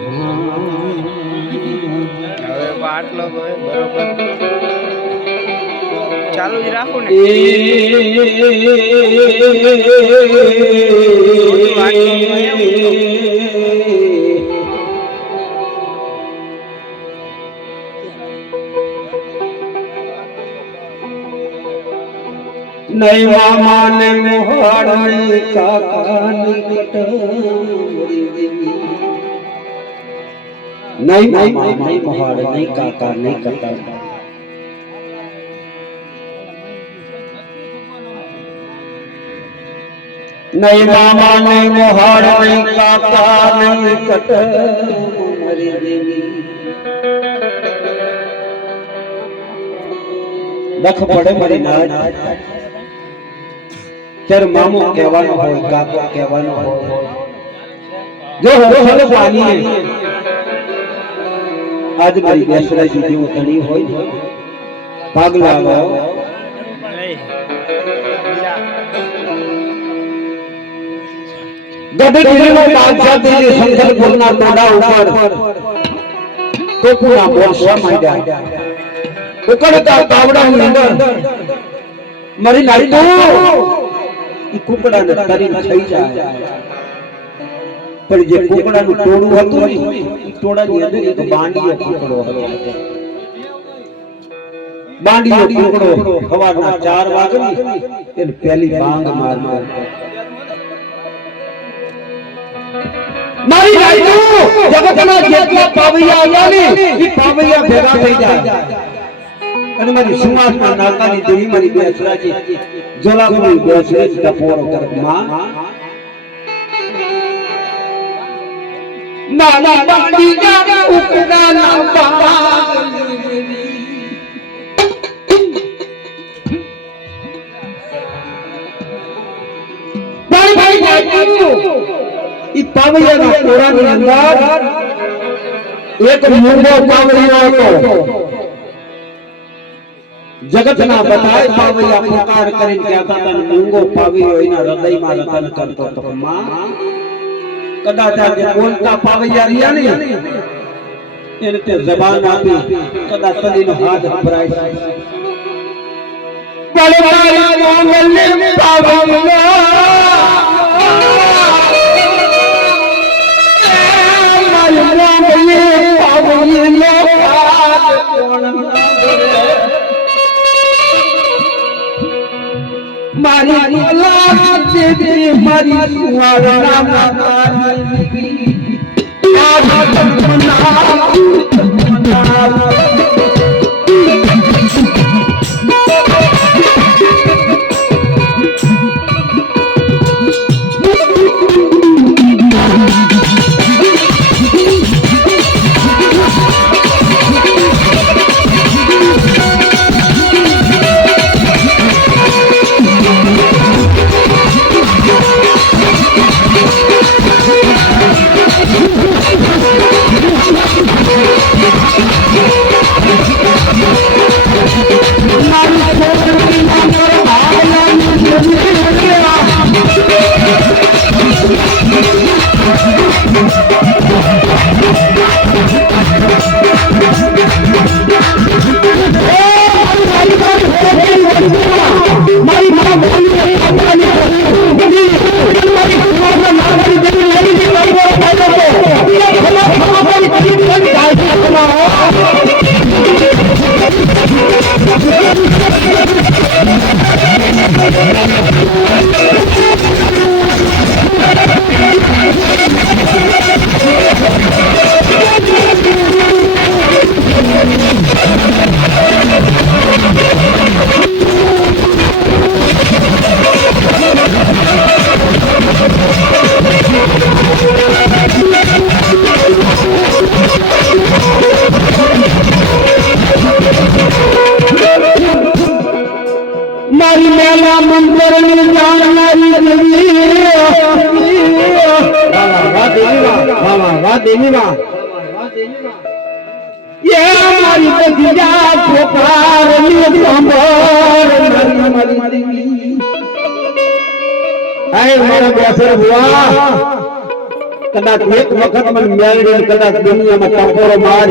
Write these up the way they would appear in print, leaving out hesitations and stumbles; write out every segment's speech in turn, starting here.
હવે આટલો બરોબર ચાલુ જ રાખો ને नहीं मामा ने मोहर नहीं काका निकट नहीं मामा नहीं मोहर नहीं काका नहीं कटा नहीं मामा नहीं मोहर नहीं काका नहीं कट मरी देवी दख पड़े मरी नाज तेरे मामो कहवानो हो काका कहवानो हो जो हो हल पानी है आज मेरी बेसरा जी जो तणी होई पागला गो गदे गिरनो बादशाह दे संकल बोलना तोड़ा ऊपर तो पूरा बोलसा मांगा उकड़ता तावड़ा अंदर मरी नारी तो કુકડા ને તરીને થઈ જાય પણ જે કુકડાનું ટોળું હતું ને એ ટોળાની અંદર એક બાંડીયો કુકડો હતો બાંડીયો કુકડો સવારના 4 વાગે એને પહેલી બાંગ મારતો મારી રાઈતો જગતના જેટલા પાવૈયા આવ્યા ને એ પાવૈયા ભેગા થઈ જાય અને મારી સમાજમાં નાતાની દેવી મારી બેસરાજી જોલાપુરી બેસરે ટપોરો કરમાં નાના બાંડી ના ઉકડા ના બાંડી ભાઈ ભાઈ ઈ પાવૈયાના કોરાની અંદર એક મૂંગો પાવૈયો હતો जगतना बताए पावैया पुकार કરીને કહેતા હતા મૂંગો પાવૈયો એના હૃદયમાં રતન કરતો હતો માં કદાચ આજે બોલતા પાવૈયા રહ્યા ને એને તે જબાન આપી કદાચ તલીનો હાથ ભરાય બળવાલા મોંગલ પાવૈયા मारी लाज दे मारी सुहाना मारी आधा तमन्ना ये हमारी बगिया पुकार लिए अमर मरी ऐ मेरा बेसर हुआ કદાચ એક વખત મને મેળવી કદાચ દુનિયામાં ટકોરો માર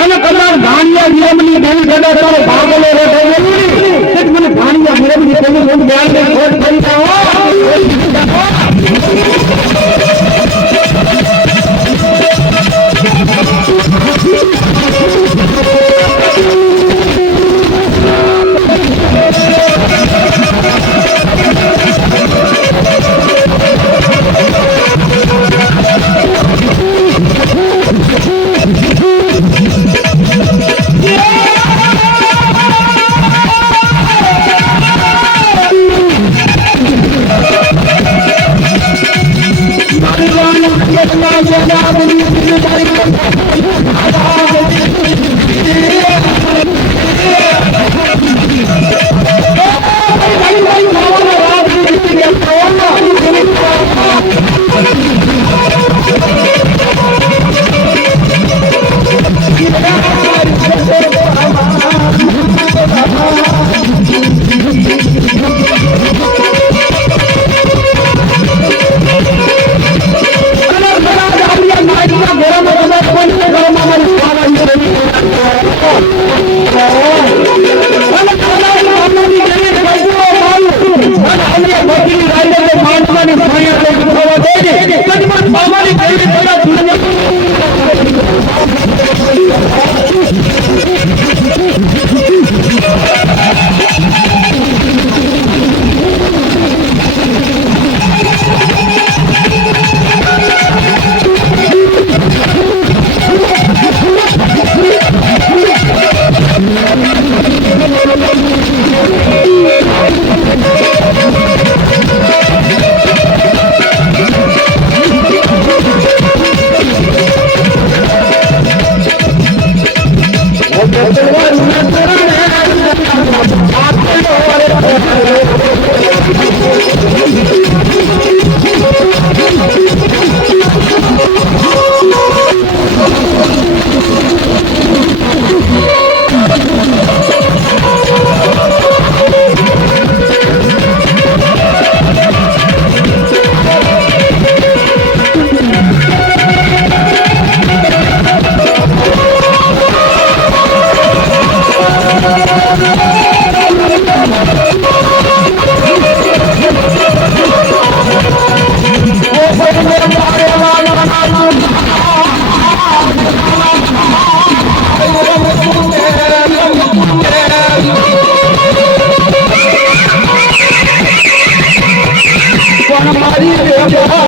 અને કદાચ ભાણિયા નિયમની દેવી કદાચ તારો ભાગલો રેઠો નહીં મને ભાણિયા નિયમની દેવી હું મેળવી ખોટ થઈ જાઓ Hãy subscribe cho kênh Ghiền Mì Gõ để không bỏ lỡ những video hấp dẫn.